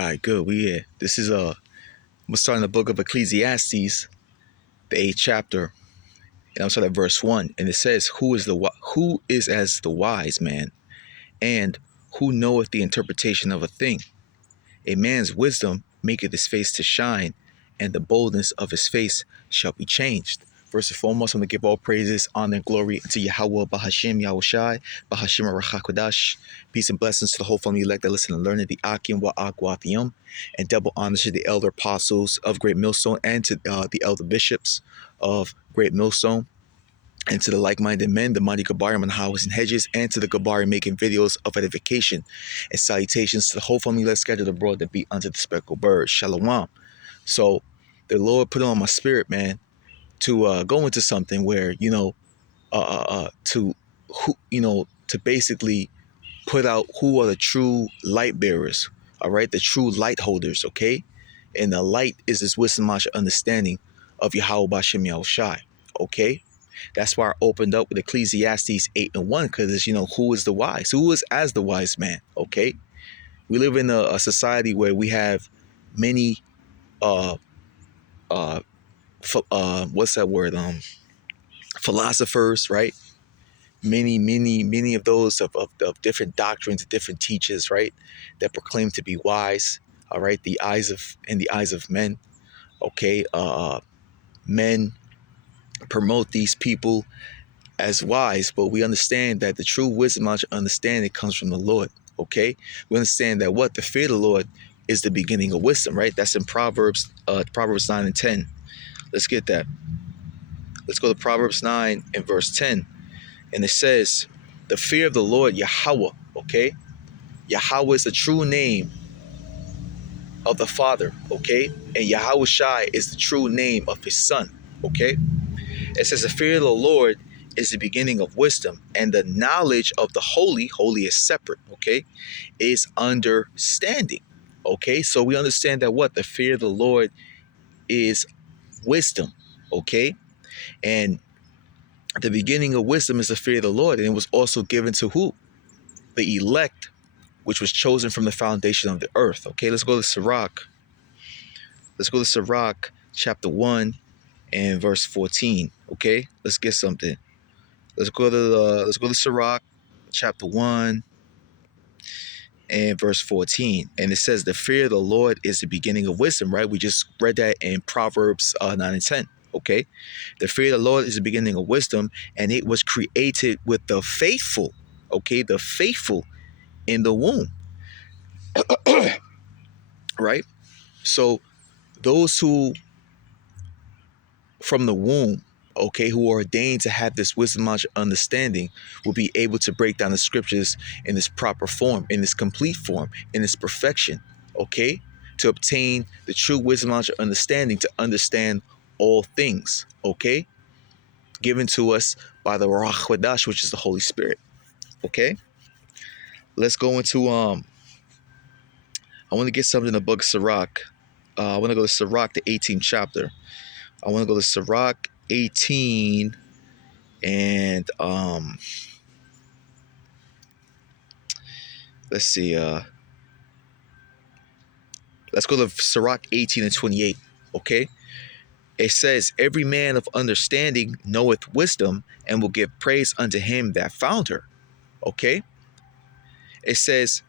All right, good. We here. This is I'm starting the book of Ecclesiastes, the 8th chapter, and I'm starting at verse 1, and it says, who is as the wise man, and who knoweth the interpretation of a thing? A man's wisdom maketh his face to shine, and the boldness of his face shall be changed. First and foremost, I'm going to give all praises, honor, and glory unto Yahweh, Bahashim, Yahushai, Bahashim, Rachakodash. Peace and blessings to the whole family elect that listen and learn the Akim, Wa'ak, Wathium, and double honors to the elder apostles of Great Millstone and to the elder bishops of Great Millstone, and to the like-minded men, the mighty Gabarim and highways and hedges, and to the Gabarim making videos of edification, and salutations to the whole family that's scattered abroad that be unto the speckled bird. Shalom. So the Lord put it on my spirit, man, to go into something where, to basically put out who are the true light bearers, all right, the true light holders, okay? And the light is this wisdom, knowledge, understanding of Yahweh Bashem Yahushai, okay? That's why I opened up with Ecclesiastes 8 and 1, because it's, who is the wise? Who is as the wise man, okay? We live in a society where we have many, what's that word? Philosophers, right? Many of those of different doctrines, different teachers, right? That proclaim to be wise, all right? The eyes of men, okay? Men promote these people as wise, but we understand that the true wisdom, knowledge, understanding comes from the Lord, okay? We understand that the fear of the Lord is the beginning of wisdom, right? That's in Proverbs 9 and 10. Let's get that. Let's go to Proverbs 9 and verse 10. And it says, the fear of the Lord, Yahweh, okay? Yahweh is the true name of the Father, okay? And Yahushai is the true name of his Son, okay? It says the fear of the Lord is the beginning of wisdom, and the knowledge of the holy is separate, okay, is understanding, okay? So we understand that the fear of the Lord is wisdom, okay? And the beginning of wisdom is the fear of the Lord, and it was also given to who? The elect, which was chosen from the foundation of the earth, okay? Let's go to Sirach. Let's go to Sirach chapter 1 and verse 14, okay? Let's get something. Let's go to Sirach chapter 1 and verse 14. And it says, the fear of the Lord is the beginning of wisdom, right? We just read that in Proverbs 9 and 10, okay? The fear of the Lord is the beginning of wisdom, and it was created with the faithful, okay? The faithful in the womb, right? So those who from the womb, okay, who are ordained to have this wisdom, knowledge, understanding, will be able to break down the scriptures in this proper form, in this complete form, in this perfection, okay, to obtain the true wisdom, knowledge, understanding, to understand all things, okay, given to us by the Ruach HaKodesh, which is the Holy Spirit, okay. Let's go into I want to get something in the book of Sirach. I want to go to Sirach, the 18th chapter. I want to go to Sirach 18 and let's see, let's go to Sirach 18 and 28, okay? It says, every man of understanding knoweth wisdom, and will give praise unto him that found her, okay? It says,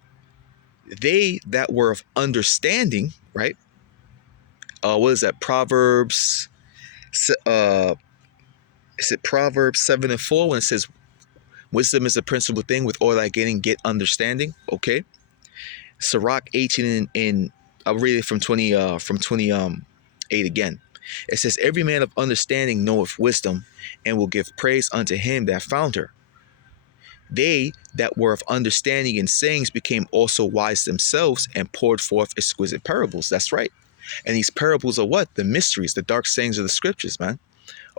they that were of understanding, right? What is that? Proverbs, is it Proverbs 7 and 4 when it says, wisdom is the principal thing, with all thy getting get understanding, okay? Sirach 18 and I'll read it from 28 again. It says, every man of understanding knoweth wisdom, and will give praise unto him that found her. They that were of understanding in sayings became also wise themselves, and poured forth exquisite parables. That's right. And these parables are what? The mysteries, the dark sayings of the scriptures, man.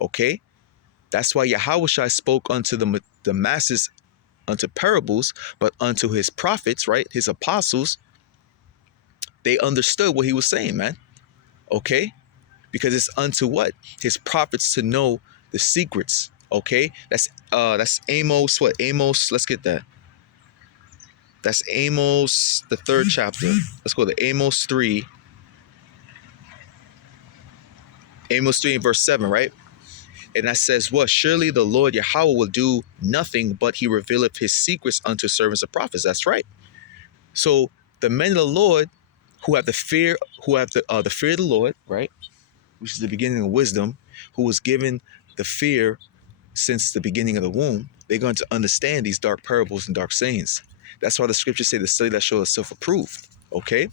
Okay? That's why Yahushua spoke unto the masses unto parables, but unto his prophets, right? His apostles, they understood what he was saying, man. Okay? Because it's unto what? His prophets to know the secrets. Okay? That's Amos, what? Amos, let's get that. That's Amos, the 3rd chapter. Let's go to Amos 3. Amos 3 and verse 7, right? And that says what? Surely the Lord Yahweh will do nothing, but he revealeth his secrets unto servants of prophets. That's right. So the men of the Lord who have the fear, the fear of the Lord, right? Which is the beginning of wisdom, who was given the fear since the beginning of the womb, they're going to understand these dark parables and dark sayings. That's why the scriptures say the study that shows itself approved. Okay?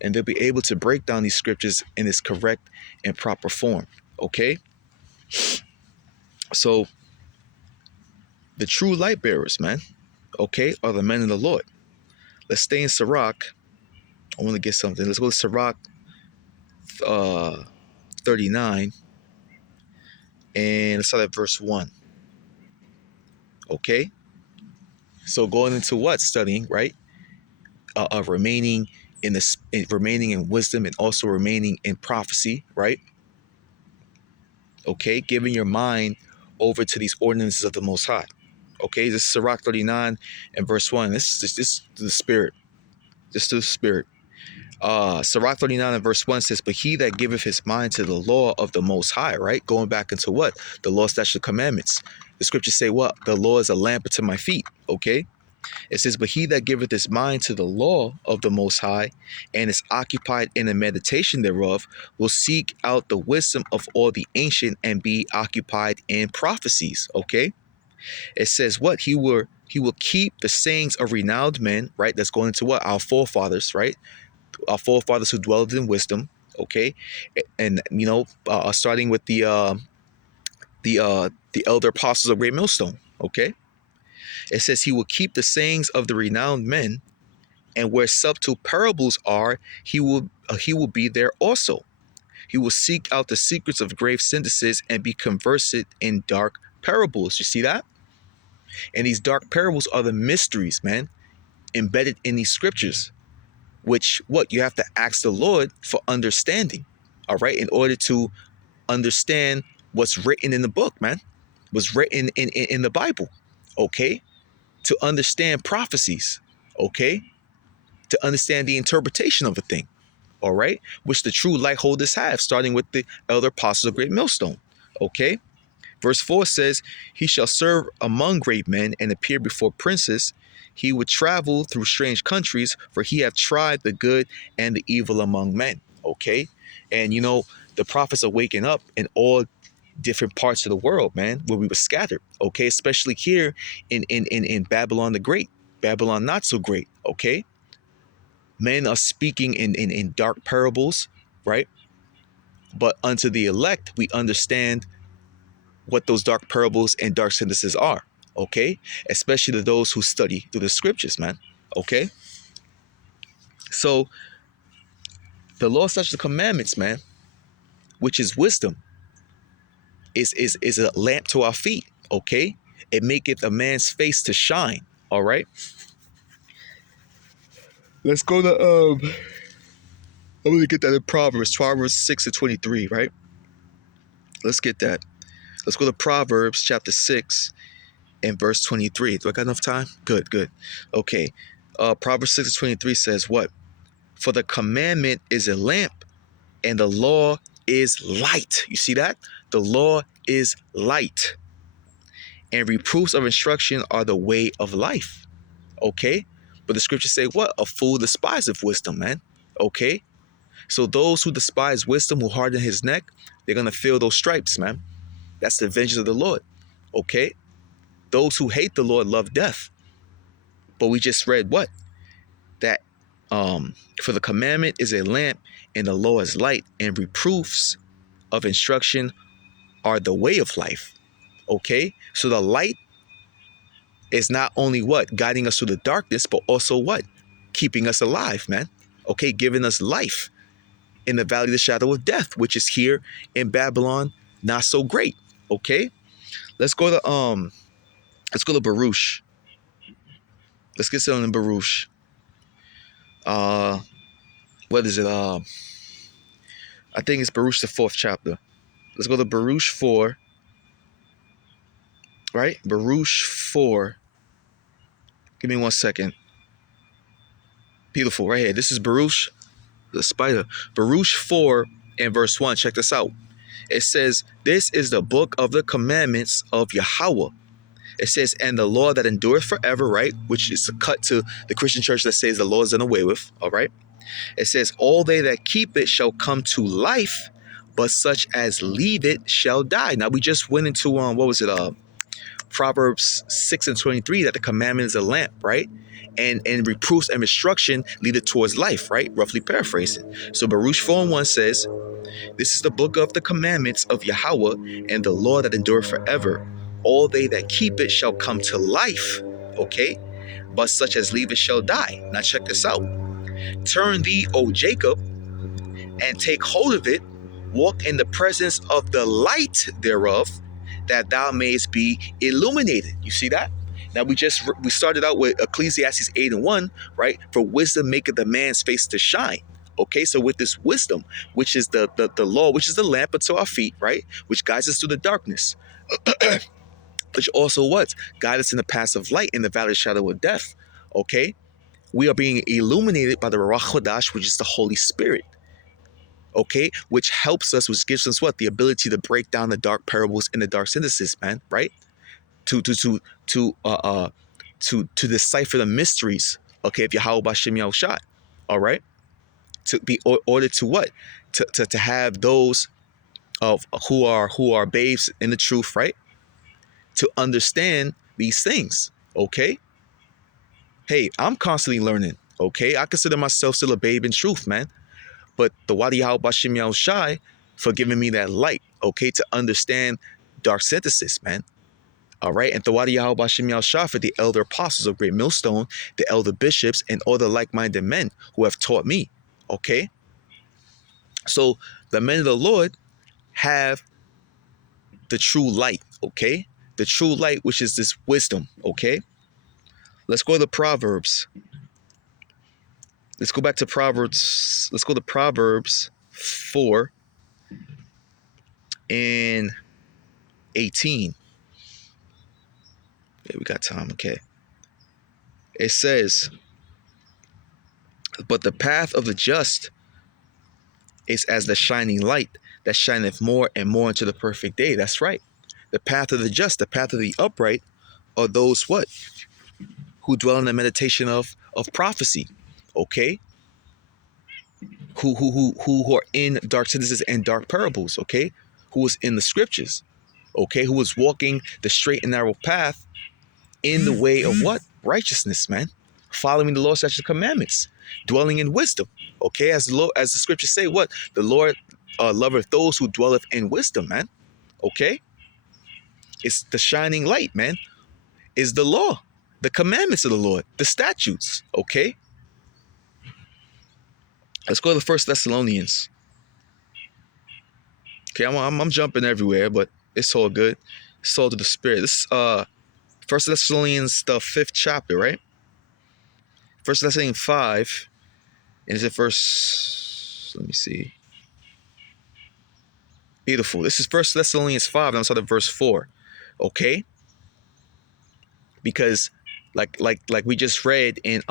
And they'll be able to break down these scriptures in its correct and proper form. Okay? So the true light bearers, man, okay, are the men of the Lord. Let's stay in Sirach. I want to get something. Let's go to Sirach 39 and let's start at verse 1. Okay? So going into what? Studying, right? Remaining remaining in wisdom and also remaining in prophecy, right? Okay, giving your mind over to these ordinances of the Most High. Okay, this is Sirach 39 and verse 1. This is the spirit. This is the spirit. Sirach 39 and verse 1 says, but he that giveth his mind to the law of the Most High, right? Going back into what? The law, statutes, commandments. The scriptures say what? The law is a lamp unto my feet. Okay. It says, but he that giveth his mind to the law of the Most High and is occupied in the meditation thereof will seek out the wisdom of all the ancient and be occupied in prophecies. Okay. It says what? He will keep the sayings of renowned men, right? That's going into what? Our forefathers, right? Our forefathers who dwelled in wisdom. Okay. And, starting with the elder apostles of Great Millstone. Okay. It says he will keep the sayings of the renowned men, and where subtle parables are, he will be there also. He will seek out the secrets of grave synthesis and be conversant in dark parables. You see that? And these dark parables are the mysteries, man, embedded in these scriptures, which what you have to ask the Lord for understanding. All right, in order to understand what's written in the book, man, what's written in the Bible. Okay, to understand prophecies. Okay, to understand the interpretation of a thing, all right, which the true light holders have, starting with the elder apostles of Great Millstone. Okay, verse 4 says, he shall serve among great men and appear before princes. He would travel through strange countries, for he hath tried the good and the evil among men. Okay, and the prophets are waking up in all different parts of the world, man, where we were scattered. Okay, especially here in Babylon the Great, Babylon not so great. Okay, men are speaking in dark parables, right? But unto the elect, we understand what those dark parables and dark sentences are, okay? Especially to those who study through the scriptures, man, okay? So the law, such the commandments, man, which is wisdom, is a lamp to our feet, okay? It maketh a man's face to shine, all right? Let's go to I'm gonna get that in Proverbs 6:23, right? Let's get that. Let's go to Proverbs chapter 6 and verse 23. Do I got enough time? Good. Okay. Proverbs 6:23 says what? For the commandment is a lamp and the law is light. You see that? The law is light. And reproofs of instruction are the way of life. Okay? But the scriptures say what? A fool despiseth wisdom, man. Okay? So those who despise wisdom, who harden his neck, they're going to feel those stripes, man. That's the vengeance of the Lord. Okay? Those who hate the Lord love death. But we just read what? That for the commandment is a lamp and the law is light, and reproofs of instruction are the way of life. Okay? So the light is not only what? Guiding us through the darkness, but also what? Keeping us alive, man. Okay? Giving us life in the valley of the shadow of death, which is here in Babylon, not so great. Okay? Let's go to Baruch. Let's get something in Baruch. What is it? I think it's Baruch the 4th chapter. Let's go to Baruch 4. Right? Baruch 4. Give me 1 second. Beautiful, right here. This is Baruch, the spider. Baruch 4 and verse 1. Check this out. It says, this is the book of the commandments of Yahweh. It says, and the law that endureth forever, right? Which is a cut to the Christian church that says the law is done away with, all right? It says, all they that keep it shall come to life, but such as leave it shall die. Now, we just went into, Proverbs 6 and 23, that the commandment is a lamp, right? And reproofs and instruction lead it towards life, right? Roughly paraphrasing. So Baruch 4 and 1 says, this is the book of the commandments of Yahweh and the law that endure forever. All they that keep it shall come to life, okay? But such as leave it shall die. Now check this out. Turn thee, O Jacob, and take hold of it. Walk in the presence of the light thereof, that thou mayest be illuminated. You see that? Now we started out with Ecclesiastes 8 and 1, right? For wisdom maketh the man's face to shine. Okay, so with this wisdom, which is the law, which is the lamp unto our feet, right? Which guides us through the darkness. Which also what? Guide us in the path of light in the valley of the shadow of death. Okay? We are being illuminated by the Ruach HaKodesh, which is the Holy Spirit. Okay? Which helps us, which gives us what? The ability to break down the dark parables and the dark synthesis, man, right? To decipher the mysteries, okay, of Yahweh B'Shem Yahushai. All right? To be ordered to what? To have those of who are babes in the truth, right? To understand these things, okay? Hey, I'm constantly learning, okay? I consider myself still a babe in truth, man. But the Wadi Yahweh B'Shem Yahushai for giving me that light, okay, to understand dark synthesis, man. All right, and the Wadi Yahweh B'Shem Yahushai for the elder apostles of Great Millstone, the elder bishops, and all the like-minded men who have taught me, okay? So the men of the Lord have the true light, okay? The true light, which is this wisdom, okay? Let's go to Proverbs. Let's go back to Proverbs. Let's go to Proverbs 4 and 18. Yeah, we got time, okay. It says, but the path of the just is as the shining light that shineth more and more into the perfect day. That's right. The path of the just, the path of the upright, are those what? Who dwell in the meditation of prophecy, okay? Who are in dark synthesis and dark parables, okay? Who is in the scriptures, okay? Who is walking the straight and narrow path in the way of what? Righteousness, man. Following the law, statutes, and commandments, dwelling in wisdom, okay? As the scriptures say, what? The Lord loveth those who dwelleth in wisdom, man, okay? It's the shining light, man. Is the law, the commandments of the Lord, the statutes, okay? Let's go to the 1 Thessalonians. Okay, I'm jumping everywhere, but it's all good. It's all to the Spirit. This is 1 Thessalonians, the 5th chapter, right? 1 Thessalonians 5, and is it verse, let me see. Beautiful. This is 1 Thessalonians 5, and I'm starting at verse 4, okay? Because like we just read in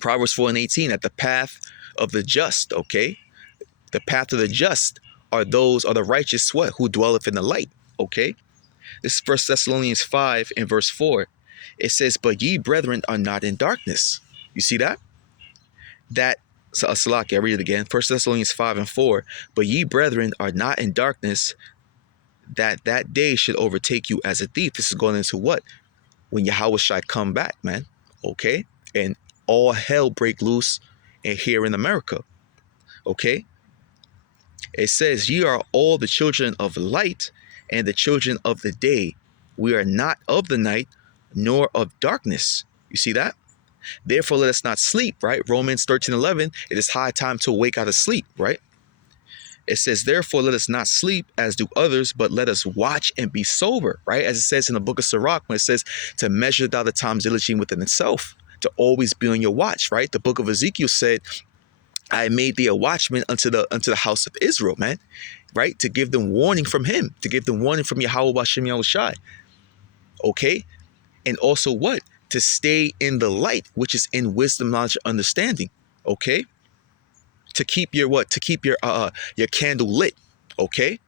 Proverbs 4 and 18, at the path of the just, okay? The path of the just are the righteous what? Who dwelleth in the light, okay? This is 1 Thessalonians 5 and verse 4. It says, but ye brethren are not in darkness. You see that? Salaki, I read it again. 1 Thessalonians 5 and 4. But ye brethren are not in darkness, that day should overtake you as a thief. This is going into what? When Yahweh shall come back, man. Okay? And all hell break loose here in America. Okay? It says, ye are all the children of light and the children of the day. We are not of the night, nor of darkness. You see that? Therefore, let us not sleep, right? Romans 13:11. It is high time to awake out of sleep, right? It says, therefore, let us not sleep as do others, but let us watch and be sober, right? As it says in the book of Sirach, when it says to measure thou the times diligently within itself, to always be on your watch, right? The book of Ezekiel said, I made thee a watchman unto the house of Israel, man, right? To give them warning from him, to give them warning from Yahweh B'Shem Yahushai. Okay? And also what? to stay in the light, which is in wisdom, knowledge, understanding. Okay, to keep your what? To keep your candle lit. Okay,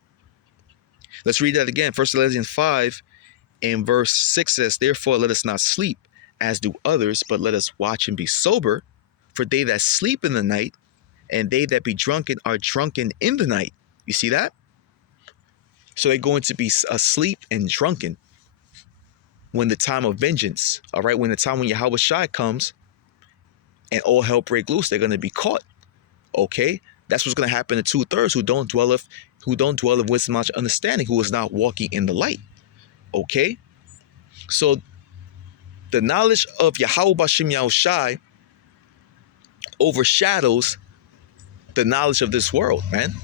let's read that again. 1 Thessalonians 5 and verse 6 says, "Therefore let us not sleep as do others, but let us watch and be sober. For they that sleep in the night and they that be drunken are drunken in the night." You see that? So they're going to be asleep and drunken when the time of vengeance, all right, when the time when Yahweh Shai comes and all hell break loose, they're going to be caught. Okay, that's what's going to happen to 2/3 who don't dwell of wisdom, knowledge, understanding, who is not walking in the light. Okay, so the knowledge of Yahweh Bashim Yahushai overshadows the knowledge of this world, man.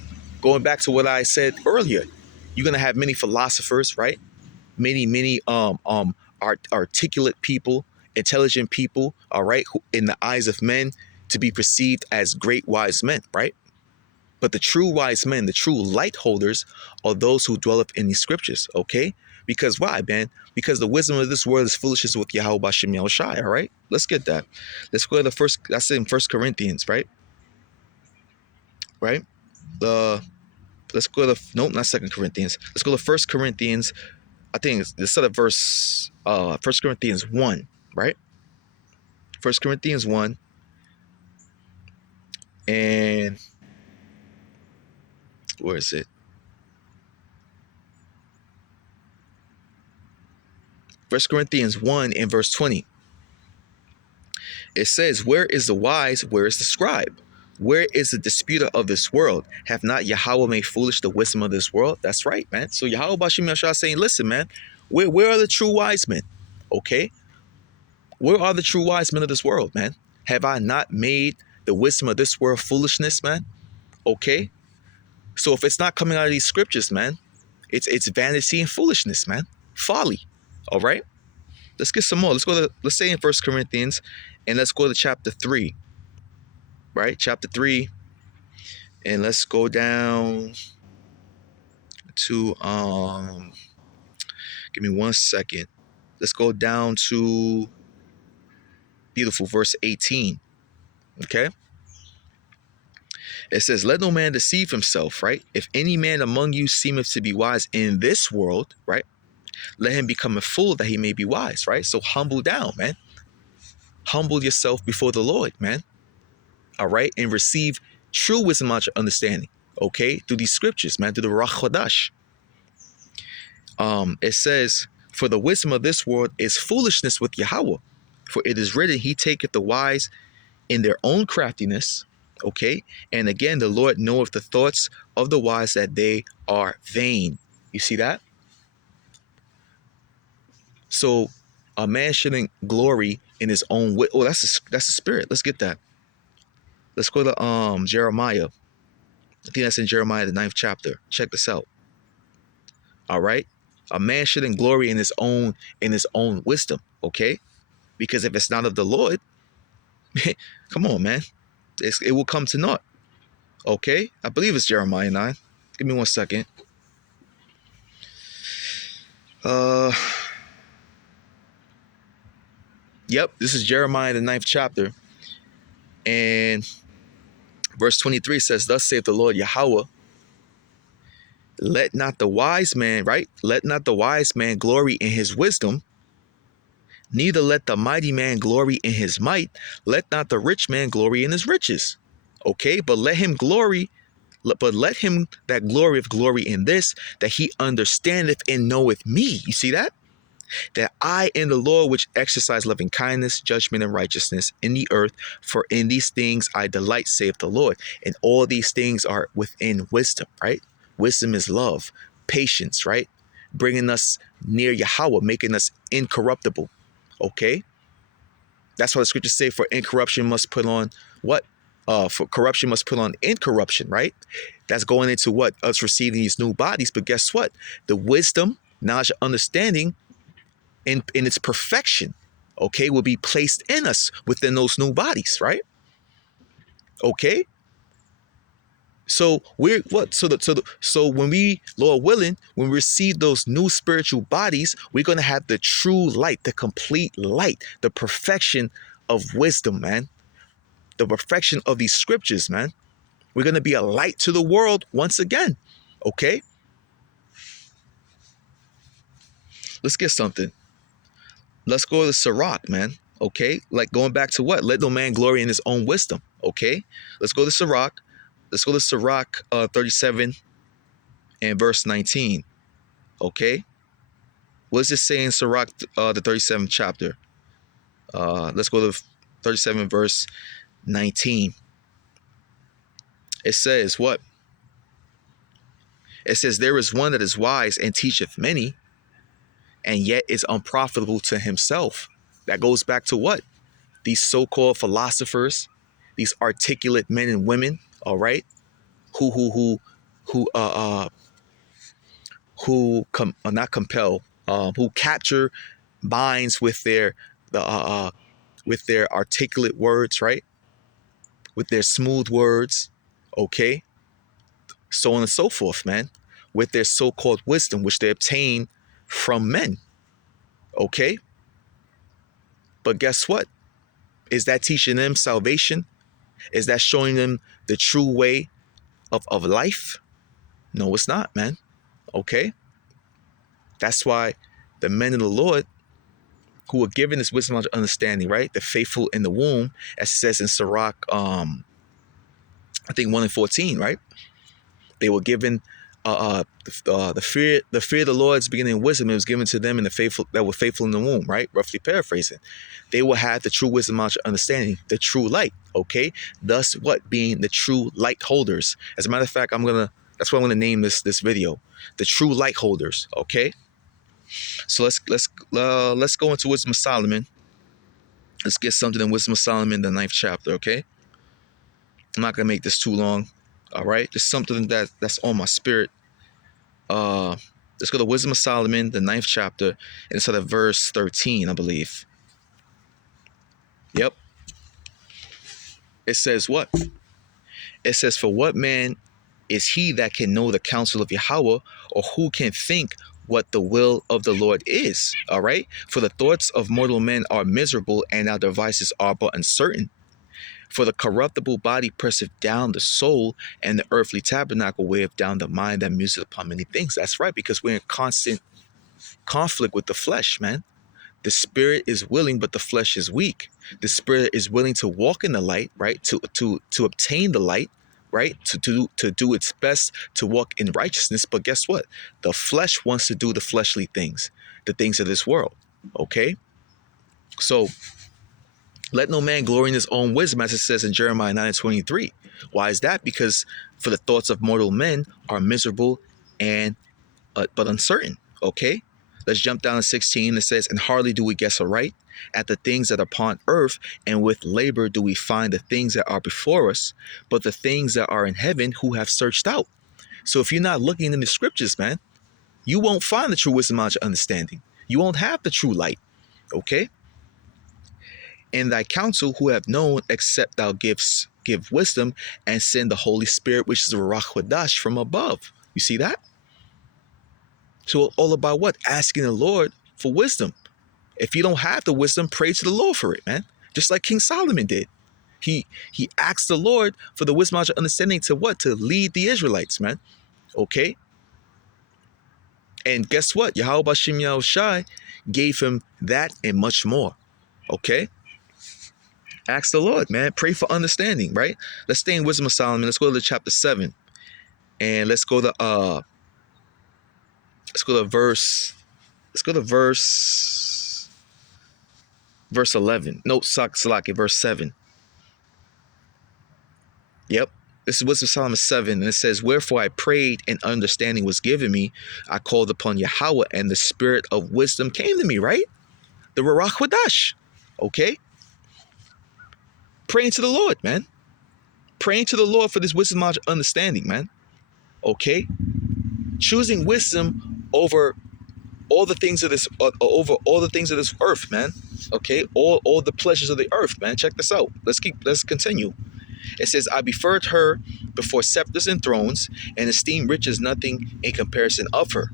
Going back to what I said earlier, you're going to have many philosophers, right? Many articulate people, intelligent people, all right, who in the eyes of men to be perceived as great wise men, right? But the true wise men, the true light holders, are those who dwelleth in these scriptures, okay? Because why, man? Because the wisdom of this world is foolishness with Yahweh Bashim Yahushai, all right? Let's get that. Let's go to the first, that's in 1 Corinthians, right? Right? Let's go to, nope, not 2 Corinthians. Let's go to 1 Corinthians. I think it's set of verse 1 Corinthians 1, right? 1 Corinthians 1. And where is it? 1 Corinthians 1 and verse 20. It says, "Where is the wise? Where is the scribe? Where is the disputer of this world? Have not Yahweh made foolish the wisdom of this world?" That's right, man. So Yahweh Bashim Yahshua is saying, listen, man, where are the true wise men? Okay? Where are the true wise men of this world, man? Have I not made the wisdom of this world foolishness, man? Okay? So if it's not coming out of these scriptures, man, it's vanity and foolishness, man. Folly. All right? Let's get some more. Let's say in 1 Corinthians, and let's go to chapter 3. Right? Chapter 3. And let's go down to give me 1 second. Let's go down to beautiful verse 18. Okay? It says, "Let no man deceive himself," right? "If any man among you seemeth to be wise in this world," right? "Let him become a fool that he may be wise," right? So humble down, man. Humble yourself before the Lord, man. All right? And receive true wisdom, knowledge, understanding, okay? Through these scriptures, man, through the Ruach HaKodesh. It says, "For the wisdom of this world is foolishness with Yahweh. For it is written, he taketh the wise in their own craftiness." Okay? "And again, the Lord knoweth the thoughts of the wise, that they are vain." You see that? So a man shouldn't glory in his own way. Oh, that's the spirit. Let's get that. Let's go to Jeremiah. I think that's in Jeremiah, the 9th chapter. Check this out. All right? A man shouldn't glory in his own wisdom, okay? Because if it's not of the Lord, come on, man. It will come to naught. Okay? I believe it's Jeremiah 9. Give me 1 second. Yep, this is Jeremiah, the 9th chapter. And verse 23 says, "Thus saith the Lord Yahweh, let not the wise man," right? "Let not the wise man glory in his wisdom, neither let the mighty man glory in his might. Let not the rich man glory in his riches." Okay, but let him that glorieth glory in this, that he understandeth and knoweth me. You see that? "That I am the Lord which exercise loving kindness, judgment, and righteousness in the earth. For in these things I delight, saith the Lord." And all these things are within wisdom, right? Wisdom is love, patience, right? Bringing us near Yahweh, making us incorruptible. Okay? That's why the scriptures say, "For incorruption must put on" what? For corruption must put on incorruption, right? That's going into what? Us receiving these new bodies. But guess what? The wisdom, knowledge, understanding in its perfection, okay, will be placed in us within those new bodies, right? Okay? So we're what? So when we, Lord willing, when we receive those new spiritual bodies, we're gonna have the true light, the complete light, the perfection of wisdom, man. The perfection of these scriptures, man. We're gonna be a light to the world once again. Okay, let's get something. Let's go to Sirach, man. Okay, like going back to what? Let no man glory in his own wisdom. Okay, let's go to Sirach. Let's go to Sirach 37 and verse 19. Okay, what does it say in Sirach, the 37th chapter? Let's go to 37 verse 19. It says what? It says, there is one that is wise and teacheth many, and yet is unprofitable to himself. That goes back to what? These so-called philosophers, these articulate men and women, all right, who not compel, who capture minds with their articulate words, right? With their smooth words, okay, so on and so forth, man. With their so-called wisdom, which they obtain from men, okay. But guess what? Is that teaching them salvation? Is that showing them the true way of life? No, it's not, man. Okay. That's why the men of the Lord who were given this wisdom and understanding, right? The faithful in the womb, as it says in Sirach, I think 1 and 14, right? They were given the fear of the Lord's beginning of wisdom. It was given to them in the faithful that were faithful in the womb, right? Roughly paraphrasing. They will have the true wisdom, knowledge, understanding, the true light. Okay, thus what? Being the true light holders. As a matter of fact, that's what I'm gonna name this video, the true light holders. Okay, so let's go into Wisdom of Solomon. Let's get something in Wisdom of Solomon, the 9th chapter. Okay, I'm not gonna make this too long. All right, just something that's on my spirit. Let's go to Wisdom of Solomon, the 9th chapter, and it's at verse 13, I believe. Yep. It says what? It says, for what man is he that can know the counsel of Yahweh, or who can think what the will of the Lord is? All right. For the thoughts of mortal men are miserable, and our devices are but uncertain. For the corruptible body presseth down the soul, and the earthly tabernacle weigheth down the mind that museth upon many things. That's right, because we're in constant conflict with the flesh, man. The spirit is willing, but the flesh is weak. The spirit is willing to walk in the light, right? To obtain the light, right? To do its best to walk in righteousness. But guess what? The flesh wants to do the fleshly things, the things of this world. Okay? So let no man glory in his own wisdom, as it says in Jeremiah 9:23. Why is that? Because for the thoughts of mortal men are miserable and but uncertain. Okay? Let's jump down to 16. It says, and hardly do we guess aright at the things that are upon earth, and with labor do we find the things that are before us, but the things that are in heaven who have searched out. So if you're not looking in the scriptures, man, you won't find the true wisdom, knowledge, understanding. You won't have the true light. Okay? In thy counsel who have known, except thou give wisdom and send the Holy Spirit, which is the Ruach HaKodesh from above. You see that? So all about what? Asking the Lord for wisdom. If you don't have the wisdom, pray to the Lord for it, man. Just like King Solomon did. He asked the Lord for the wisdom and understanding to what? To lead the Israelites, man. Okay? And guess what? Yahweh Bashim Yahushai gave him that and much more. Okay? Ask the Lord, man. Pray for understanding, right? Let's stay in Wisdom of Solomon. Let's go to chapter 7. And let's go to verse 11. No, Salaki, verse 7. Yep. This is Wisdom of Solomon 7. And it says, wherefore I prayed and understanding was given me. I called upon Yahweh and the spirit of wisdom came to me, right? The Ruach HaKodesh. Okay? Praying to the Lord, man. Praying to the Lord for this wisdom and understanding, man. Okay? Choosing wisdom over all the things of this earth, man. Okay? All the pleasures of the earth, man. Check this out. Let's continue. It says, I preferred her before scepters and thrones, and esteemed riches nothing in comparison of her.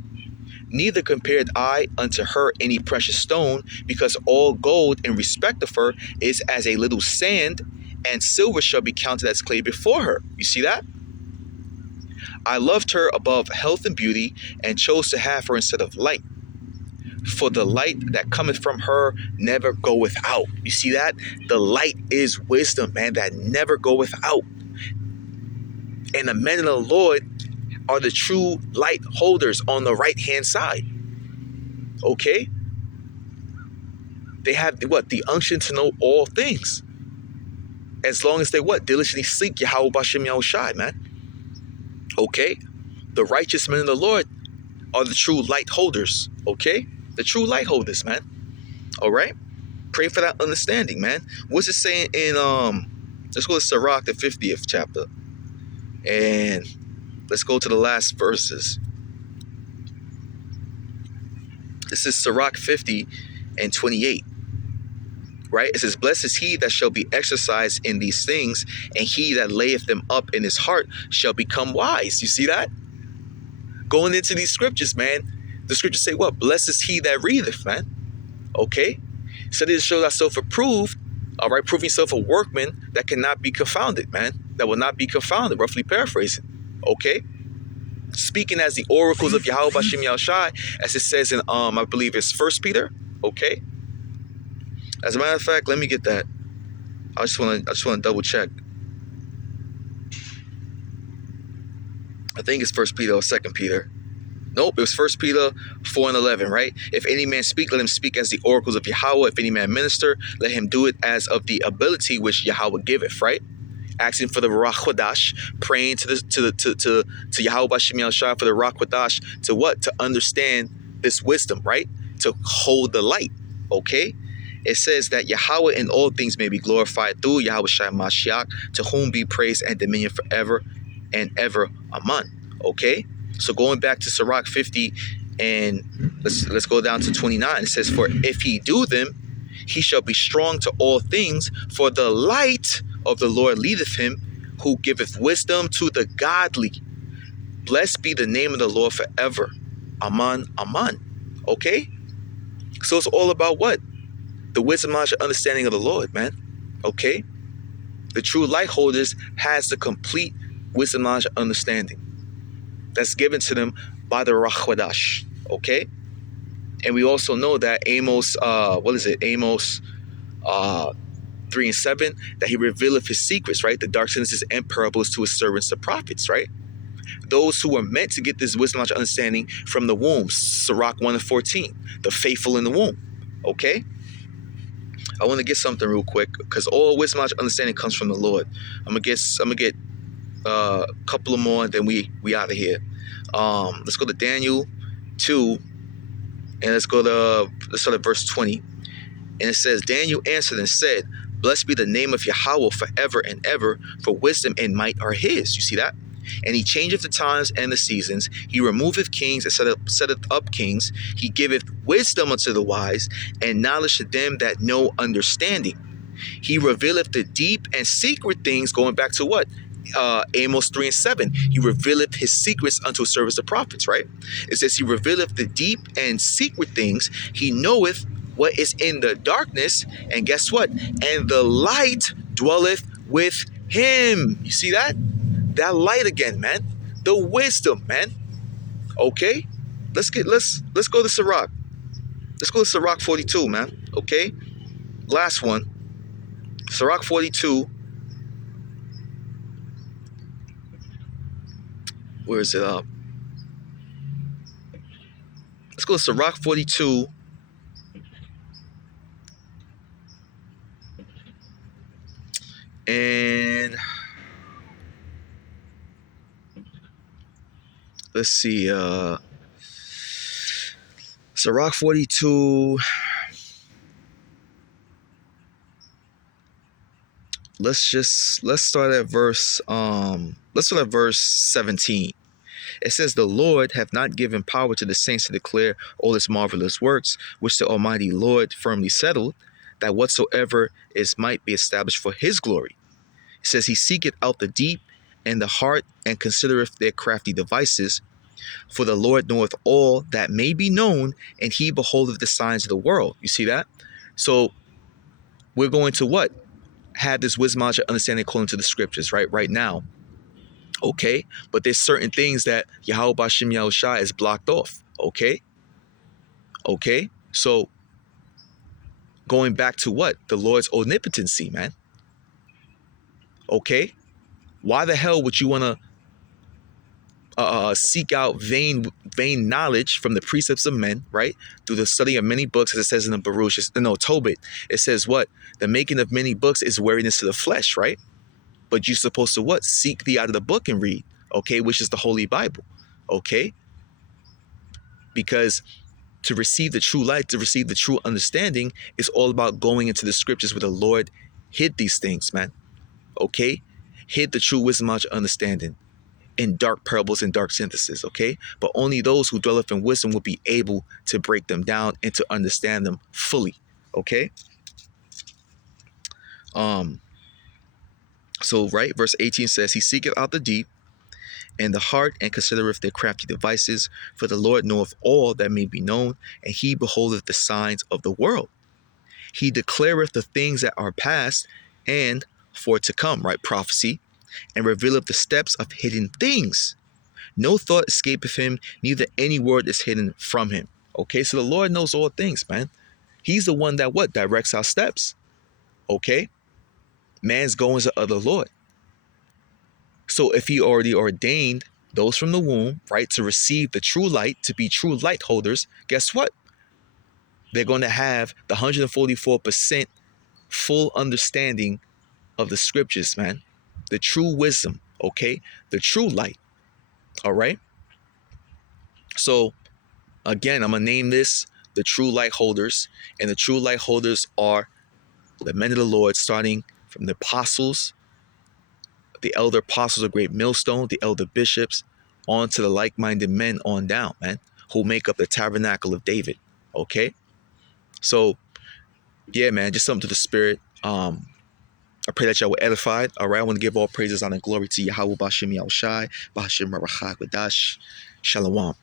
Neither compared I unto her any precious stone, because all gold in respect of her is as a little sand, and silver shall be counted as clay before her. You see that? I loved her above health and beauty, and chose to have her instead of light. For the light that cometh from her never goeth out. You see that? The light is wisdom, man, that never goeth out. And the men of the Lord are the true light holders on the right hand side. Okay? They have what? The unction to know all things. As long as they what? Diligently seek Yahweh Bashem Yahushai, man. Okay? The righteous men of the Lord are the true light holders. Okay? The true light holders, man. All right? Pray for that understanding, man. What's it saying in let's go to Sirach, the 50th chapter. And let's go to the last verses. This is Sirach 50 and 28. Right? It says, blessed is he that shall be exercised in these things, and he that layeth them up in his heart shall become wise. You see that? Going into these scriptures, man, the scriptures say what? Blessed is he that readeth, man. Okay? So this shows ourselves approved, all right, proving yourself a workman that cannot be confounded, man. That will not be confounded, roughly paraphrasing. Okay? Speaking as the oracles of Yahweh Bashem Yahushai, as it says in I believe it's 1 Peter. Okay? As a matter of fact, let me get that. I just want to double check. I think it's 1 Peter or 2 Peter. Nope, it was 1 Peter 4 and 11, right? If any man speak, let him speak as the oracles of Yahweh. If any man minister, let him do it as of the ability which Yahweh giveth, right? Asking for the Ruach Kodash, praying to Yahweh Bashem Yahushai for the Ruach Kodash to what? To understand this wisdom, right? To hold the light, okay? It says that Yahweh in all things may be glorified through Yahweh Shai Mashiach, to whom be praise and dominion forever and ever. Amen. Okay? So going back to Sirach 50, and let's go down to 29. It says, for if he do them, he shall be strong to all things, for the light of the Lord leadeth him, who giveth wisdom to the godly. Blessed be the name of the Lord forever. Amen. Amen. Okay? So it's all about what? The wisdom, knowledge, and understanding of the Lord, man. Okay? The true light holders has the complete wisdom, knowledge, and understanding that's given to them by the Ruach Kodash. Okay? And we also know that Amos, Amos 3 and 7, that he revealeth his secrets, right? The dark sentences and parables to his servants, the prophets, right? Those who were meant to get this wisdom, knowledge, and understanding from the womb. Sirach 1 and 14, the faithful in the womb. Okay? I want to get something real quick, because all wisdom, knowledge, understanding comes from the Lord. I'm gonna get a couple of more, and then we out of here. Let's go to Daniel 2, and let's start at verse 20. And it says, Daniel answered and said, blessed be the name of Yahweh forever and ever, for wisdom and might are his. You see that? And he changeth the times and the seasons. He removeth kings and setteth up kings. He giveth wisdom unto the wise, and knowledge to them that know understanding. He revealeth the deep and secret things, going back to what? Amos 3 and 7. He revealeth his secrets unto his servants the prophets, right? It says he revealeth the deep and secret things. He knoweth what is in the darkness, and guess what? And the light dwelleth with him. You see that? That light again, man. The wisdom, man. Okay? Let's go to Sirach. Let's go to Sirach 42, man. Okay? Last one. Sirach 42. Where is it up? Let's go to Sirach 42. And let's see. Sirach 42. Let's start at verse 17. It says, the Lord hath not given power to the saints to declare all his marvelous works, which the Almighty Lord firmly settled, that whatsoever is might be established for his glory. It says, he seeketh out the deep and the heart, and considereth their crafty devices. For the Lord knoweth all that may be known, and he beholdeth the signs of the world. You see that? So we're going to what? Have this wisdom, knowledge, and understanding according to the scriptures, right now. Okay? But there's certain things that Yahweh Bashim Yahushua is blocked off. Okay? Okay? So going back to what? The Lord's omnipotency, man. Okay? Why the hell would you want to seek out vain knowledge from the precepts of men, right? Through the study of many books, as it says in the Baruch, Tobit. It says what? The making of many books is weariness to the flesh, right? But you're supposed to what? Seek thee out of the book and read, okay? Which is the Holy Bible, okay? Because to receive the true light, to receive the true understanding, is all about going into the scriptures where the Lord hid these things, man, okay? Hid the true wisdom, knowledge, understanding in dark parables and dark synthesis, okay? But only those who dwelleth in wisdom will be able to break them down and to understand them fully, okay? So, right, verse 18 says, he seeketh out the deep and the heart, and considereth their crafty devices. For the Lord knoweth all that may be known, and he beholdeth the signs of the world. He declareth the things that are past and for to come, right? Prophecy, and revealeth the steps of hidden things. No thought escapeth him, neither any word is hidden from him. Okay, so the Lord knows all things, man. He's the one that what? Directs our steps. Okay? Man's goings are of the Lord. So if he already ordained those from the womb, right, to receive the true light, to be true light holders, guess what? They're going to have the 144% full understanding of the scriptures, man. The true wisdom, okay? The true light, all right? So, again, I'm going to name this the true light holders. And the true light holders are the men of the Lord, starting from the apostles, the elder apostles of Great Millstone, the elder bishops, on to the like-minded men on down, man, who make up the tabernacle of David, okay? So, yeah, man, just something to the spirit. I pray that y'all were edified, all right? I want to give all praises, honor, and glory to Yahweh Bashim Yahushai, Bashim Marachak Wadash, Shalom.